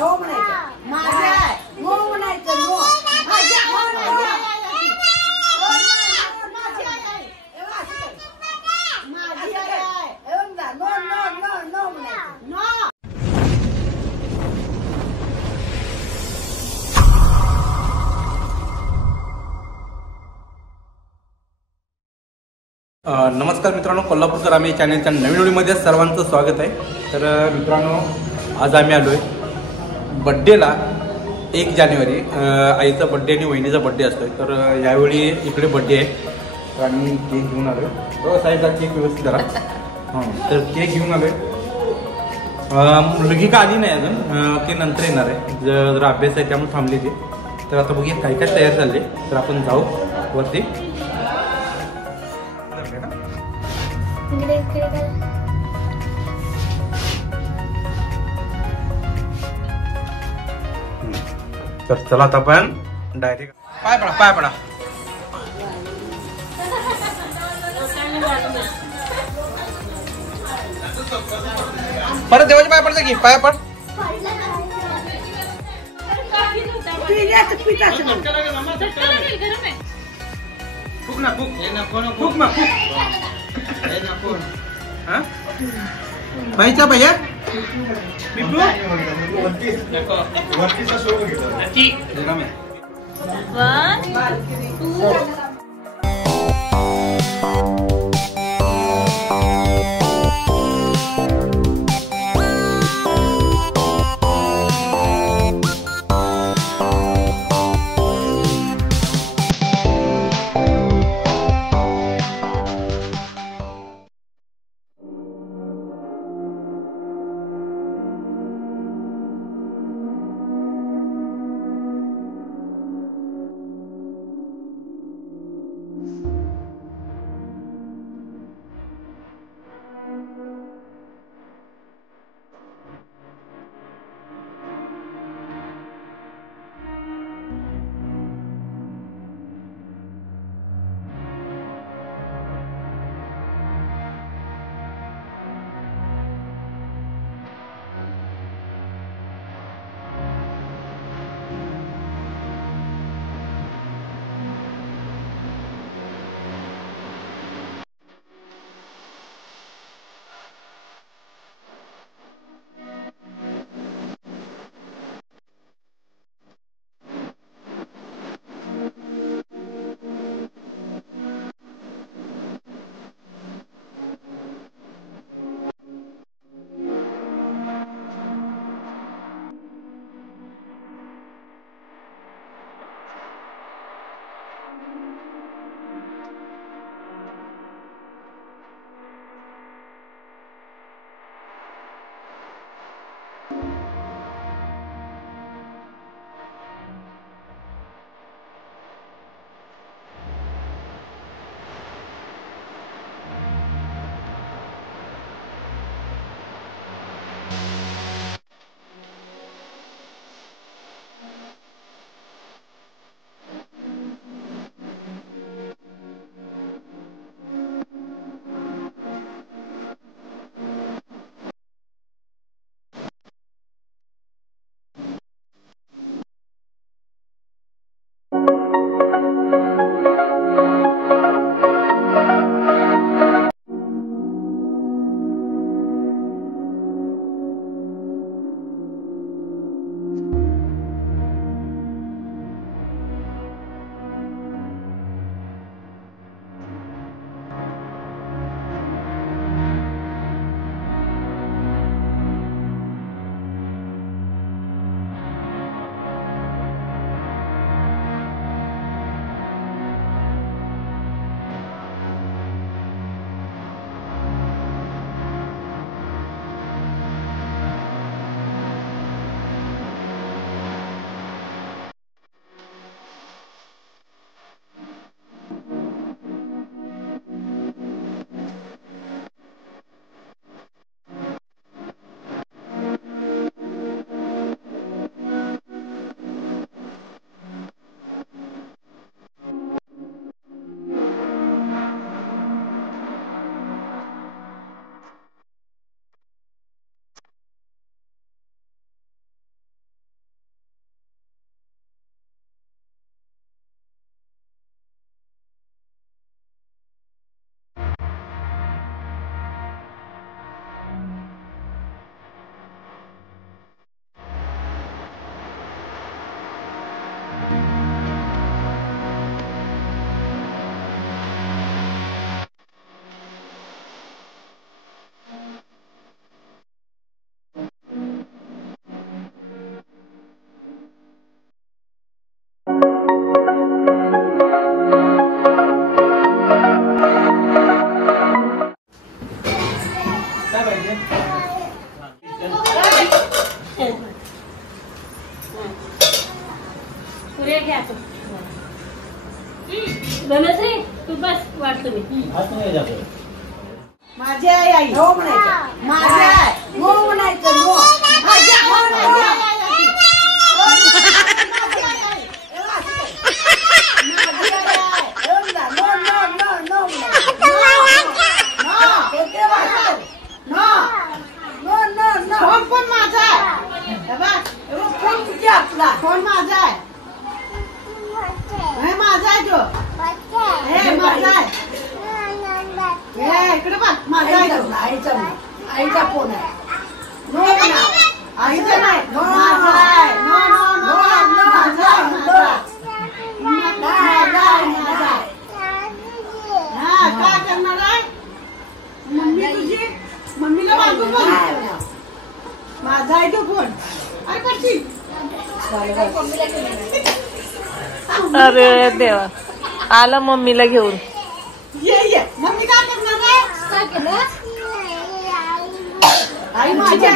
हो म्हणायचं माझ्या आहे हो म्हणायचं नो माझ्या हो नमस्कार मित्रांनो, कोल्हापूरकर आम्ही चॅनलच्या नवीन व्हिडिओमध्ये सर्वांचं स्वागत आहे. तर मित्रांनो, आज आम्ही आलो आहे बड्डेला. 1 जानेवारी आईचा बड्डे आणि वहिनीचा बड्डे असतोय. तर यावेळी इकडे बड्डे आहे तर आम्ही केक घेऊन आलो आहे. हो साईडला केक व्यवस्थित करा. हां, तर केक घेऊन आलो आहे. मुलगी का आली नाही अजून, ते नंतर येणार आहे. जरा अभ्यास आहे त्यामुळे थांबली ती. तर आता बघूया काय काय तयार झाले. तर आपण जाऊ वरती. तर चला आता आपण डायरेक्ट पाय पडा परत देवाचे पाय पडते की पाय पड. फुक ना भाईचा भैया वरतीचा शो घेतो. धनश्री तू बस वाटतो मी माझी आई आई हो म्हणायचं माझी आई हो म्हणायचं हो माझी आई हो फोन माझा आहे माझा आहे तो माझा आहे इकडे बघ माझा आहे आईचा फोन आहे नो आईचा नाही माझा आहे नो नो नो माझा हा काय करणार आहे मम्मी तुझी मम्मीला मागून बघ माझा आहे तो फोन अरे करशी अरे देवा आला मम्मीला घेऊन ये मम्मी काय करणार आहे काय केलं आई माझ्या